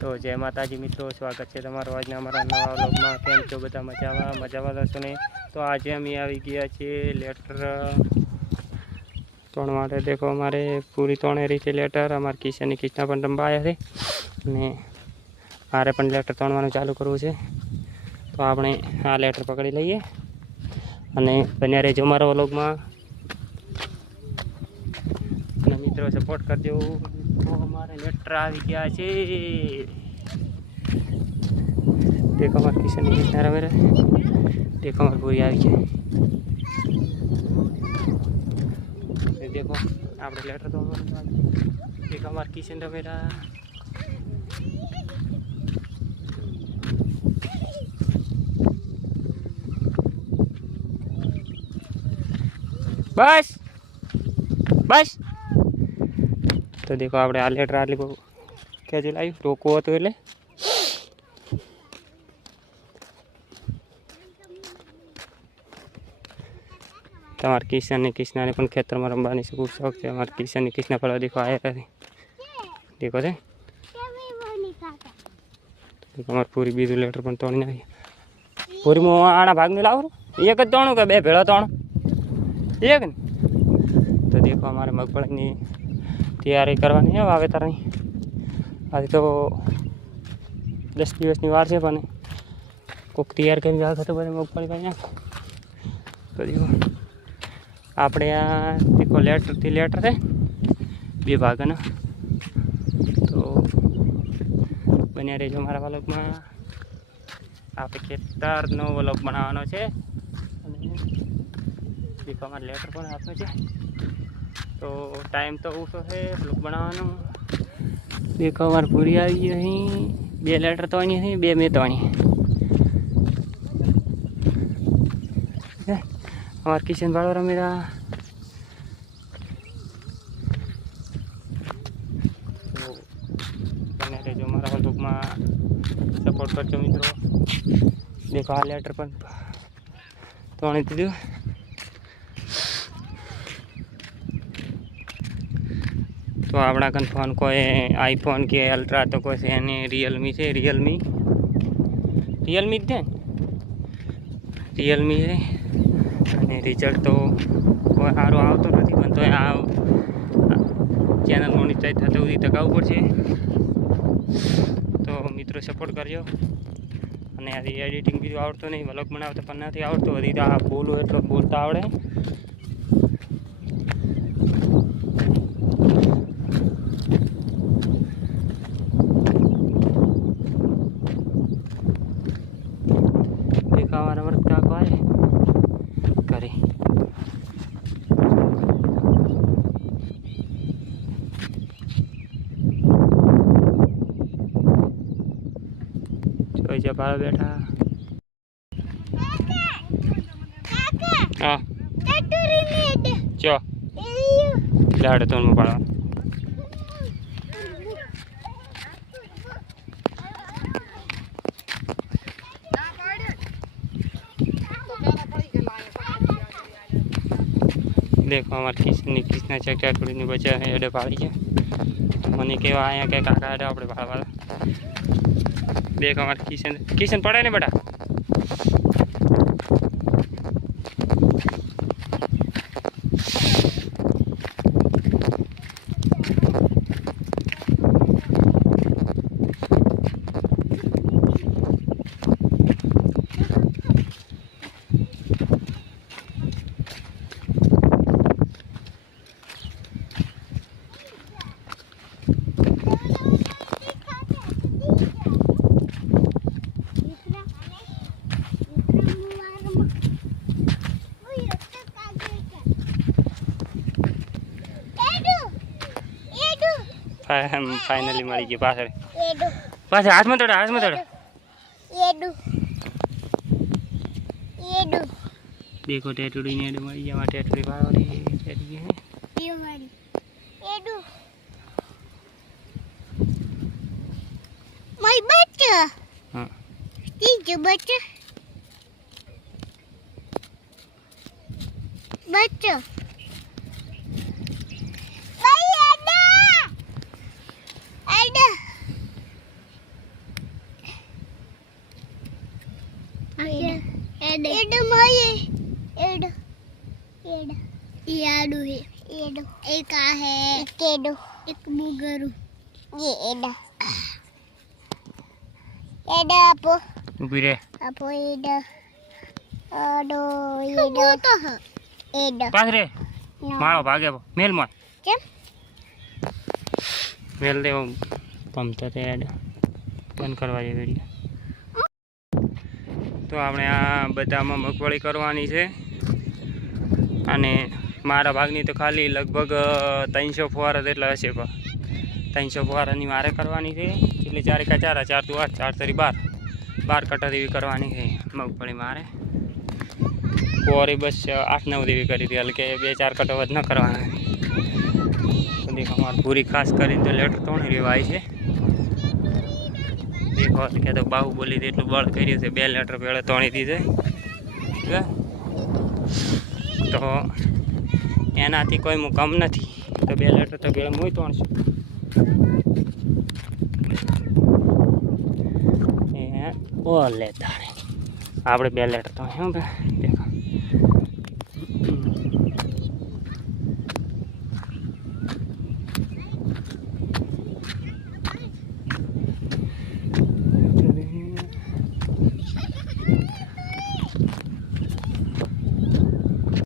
તો જય માતાજી મિત્રો, સ્વાગત છે તમારું આજના અમારા નવા વ્લોગમાં। કેમ છો બધા? મજામાં હશો ને? તો આજે અમે આવી ગયા છીએ લેટર ત્રણ માટે। દેખો અમારે પૂરી ત્રણેરી છે લેટર। અમારે કિશનની કિસ્ના પણ રમવા આવ્યા છે અને મારે પણ લેટર ત્રણવાનું ચાલુ કરવું છે। તો આપણે આ લેટર પકડી લઈએ અને બન્યા રહેજો અમારા વ્લોગમાં અને મિત્રો સપોર્ટ કરજો। તો અમારે લેટર આવી ગયા છે। देखो हमारे किशन ने कितना रहा मेरा। देखो हमारे पूरी आ गई है। देखो आप लेटर तो देखो हमारे किशन रहा मेरा। बस बस तो देखो આપણે આ લેટર આટલી ખેંચી લાવી ટોકો હતો એટલે તમારે કિશનની કિશનાને પણ ખેતરમાં રમવાની ખૂબ શોખ છે। અમારે કિશનની કિશના ફળવા દેખો આવ્યા નથી દેખો છે। અમારે પૂરી બીજું લેટર પણ તોડી નાખી। પૂરી હું આના ભાગનું લાવું એક જ તોણું કે બે ભેળો તોણું એક ને। તો દેખો અમારે મગફળીની તૈયારી કરવાની છે વાવેતરની। આજે તો 10 દિવસની વાર છે પણ કોઈક તૈયાર કરી રાખો તો બધે મગફળી કરી નાખો। તો દેખો આપણે આ દેખો લેટરથી લેટર છે બે ભાગના। તો બન્યા રહેજો મારા વ્લોગમાં। આપણે ખેતરનો વ્લોગ બનાવવાનો છે અને દેખો અમારે લેટર પણ આપ્યો છે। તો ટાઈમ તો ઓછો છે વ્લોગ બનાવવાનો। દેખો અમારે પૂરી આવી ગઈ અહીં બે લેટર તો અહીં છે બે મેં તો અહીં हमारे किशन बाड़ो रमेरा। तो बने रहे जो हमारा व्लॉग में सपोर्ट करजो मित्रों। देखो आ लेटर पर तो आने दीधुं। तो आपणा कन फोन कोई आईफोन के अल्ट्रा तो कोई है नहीं, रियलमी से रियलमी थे रियलमी है। અને રિઝલ્ટ તો કોઈ સારું આવતો નથી પણ તો આ ચેનલ મોનિટાઈઝ થતા સુધી ટકાવવું પડશે। તો મિત્રો સપોર્ટ કરજો અને આ એડિટિંગ બીજું આવડતો નહીં, વ્લોગ બનાવતા પણ નથી આવડતો। હજી તો આ બોલું એટલો બોલતા આવડે। દેખાવાના વર્તા કોઈ करे જોઈ છે બાળ બેઠા। હા ચો લાડ તો નું પાડવા देखो हमारे किशननी किशना चक्कर थोड़ी बचा है एडे पाड़ी है મને કેવા અહીંયા કે કાકા એડે આપણે ભાળવાળા। દેખો हमारे किशन किशन पड़े ने बेटा। फाइनली मरी गई पास पास हाथ में तोड़ा देखो टेटुड़ी ने मरी गया टेटुड़ी वाली है माय बच्चा हां तीज बच्चा बच्चा એડ માયે એડ એડ યાડુ હે એડ એક આ હે કેડો એક મુગરું ये एडा एडा आपो ઊભી રે आपो एडा आडो एडा तो है एडा પાછ રે માળો ભાગે મેલ મોય કેમ મેલ દેવો પમતા તે એડ બંધ કરવા જે વિડીયો તો આપણે આ બધામાં મગફળી કરવાની છે અને મારા ભાગની તો ખાલી લગભગ 300 ફુવારા જેટલા હશે પણ 300 ફુવારાની મારે કરવાની છે એટલે 4 કા 4 4 તું 8 4 તરી 12 કટા જેવી કરવાની છે મગફળી મારે કોરી બસ 8 9 જેવી કરી હતી એટલે કે 2 4 કટા વધ ન કરવાના તો દેખો અમારે પૂરી ખાસ કરીને તો લેટર તોણી રેવાય છે દેખો કે તો બાહુબલી એટલું બળ કર્યું છે 2 લેટર પેળે તોણી દીધે તો એનાથી કોઈ હું કમ નથી તો 2 લેટર તો પેળે હું તોણશું ઓલે તારે આપણે 2 લેટર તો શું